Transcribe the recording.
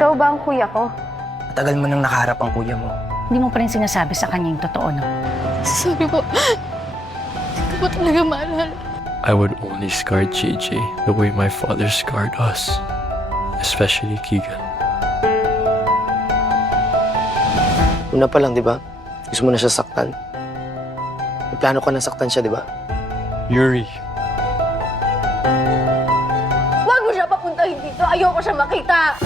Ikaw ba ang kuya ko? Matagal mo nang nakaharap ang kuya mo. Hindi mo pa rin sinasabi sa kanya yung totoo, no? Sorry po. Hindi ko po talaga maalala. I would only scar JJ the way my father scarred us. Especially Keegan. Una pa lang, di ba? Gusto mo na siya saktan. May plano ka na saktan siya, di ba? Yuri. Huwag mo siya papuntahin dito. Ayoko siya makita.